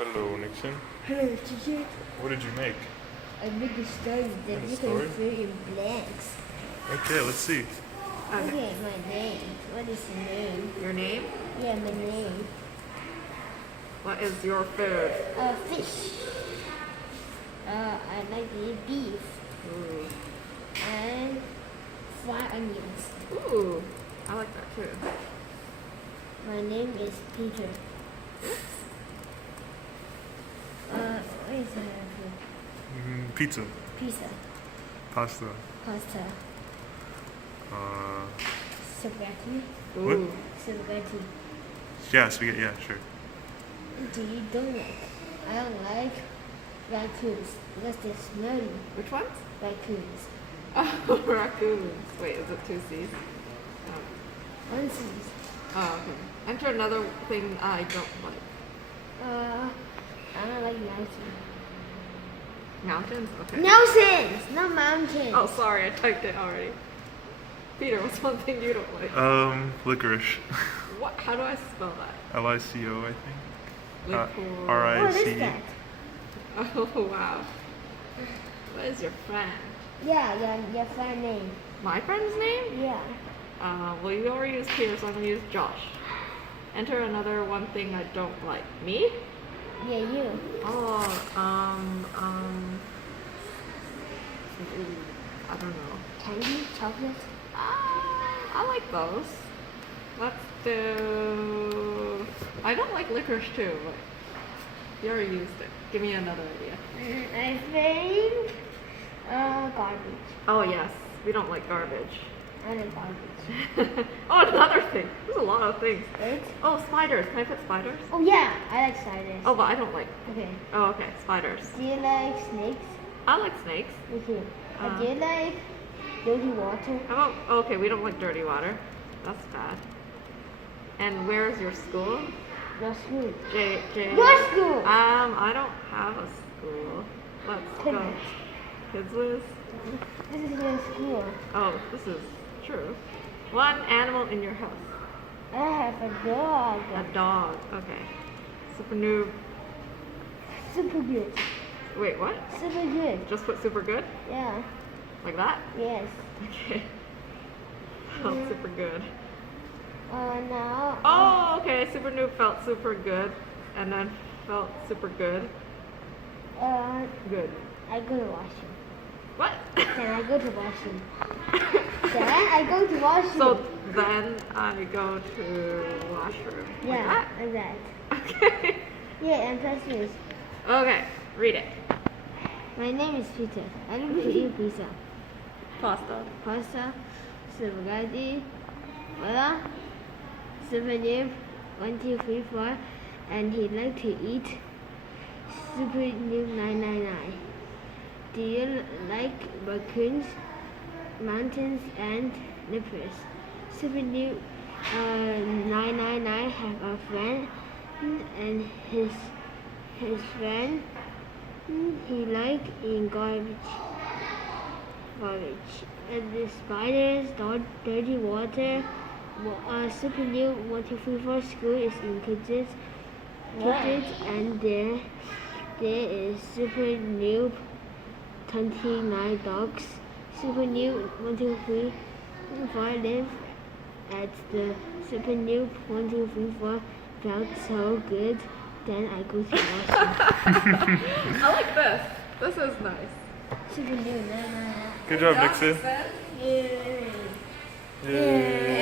Hello, Nixon. Hello, teacher. What did you make? I made a story that you can fill in blanks. Okay, let's see. Okay, my name. What is your name? Your name? Yeah, my name. What is your food? Fish. I like to eat beef. Ooh. And fried onions. Ooh, I like that too. My name is Peter. What is that food? Pizza. Pizza. Pasta. Pasta. Spaghetti. What? Ooh. Spaghetti. Yeah, spaghetti. Yeah, sure. Do you don't like? I don't like raccoons because they're smelly. Which ones? Raccoons. Oh, raccoons. Wait, is it two C's? One sees. Oh, okay. Enter another thing I don't like. I don't like mountains. Mountains? Okay. Mountains, not mountains. Oh, sorry, I typed it already. Peter, what's one thing you don't like? Licorice. What? How do I spell that? L-I-C-O, I think. Licorice. R-I- What is that? Oh, wow. What is your friend? Yeah, your friend name. My friend's name? Yeah. Well, you already used Peter, so I'm gonna use Josh. Enter another one thing I don't like. Me? Yeah, you. Oh, I don't know. Candy, chocolate. I like those. Let's do. I don't like licorice too, but you already used it. Give me another idea. I think garbage. Oh yes, we don't like garbage. I like garbage. Oh, another thing. There's a lot of things. Right? Oh, spiders. Can I put spiders? Oh yeah, I like spiders. Oh, but I don't like. Okay. Oh, okay. Spiders. Do you like snakes? I like snakes. Me too. Do you like dirty water? How about? Okay, we don't like dirty water. That's bad. And where's your school? No school. J. Your school. I don't have a school. Let's go. Kidzwhiz. This is your school. Oh, this is true. One animal in your house. I have a dog. A dog. Okay. Super noob. Super good. Wait, what? Super good. Just put super good? Yeah. Like that? Yes. Okay. Felt super good. Now. Oh, okay. Super noob felt super good. And then felt super good. Good. I go to washroom. What? Then I go to washroom. Then I go to washroom. So then I go to washroom. Like yeah, that? like that. Okay. Yeah, and press this. Okay. Read it. My name is Peter. I like to eat pizza, Pasta. pasta, spaghetti, voila, super noob, 1, 2, 3, 4, and he like to eat super noob 999. Do you like raccoons, mountains, and lepers? Super noob 999 have a friend, and his friend he like in garbage. And the spiders, dirty water. Super new 1, 2, 3, 4 school is in Kidzwhiz, and there is super new 29 dogs. Super new 1, 2, 3, 4 live at the super new 1, 2, 3, 4 felt so good. Then I go to washroom. I like this. This is nice. Super new, Good job, Nixon. Yay. Yay.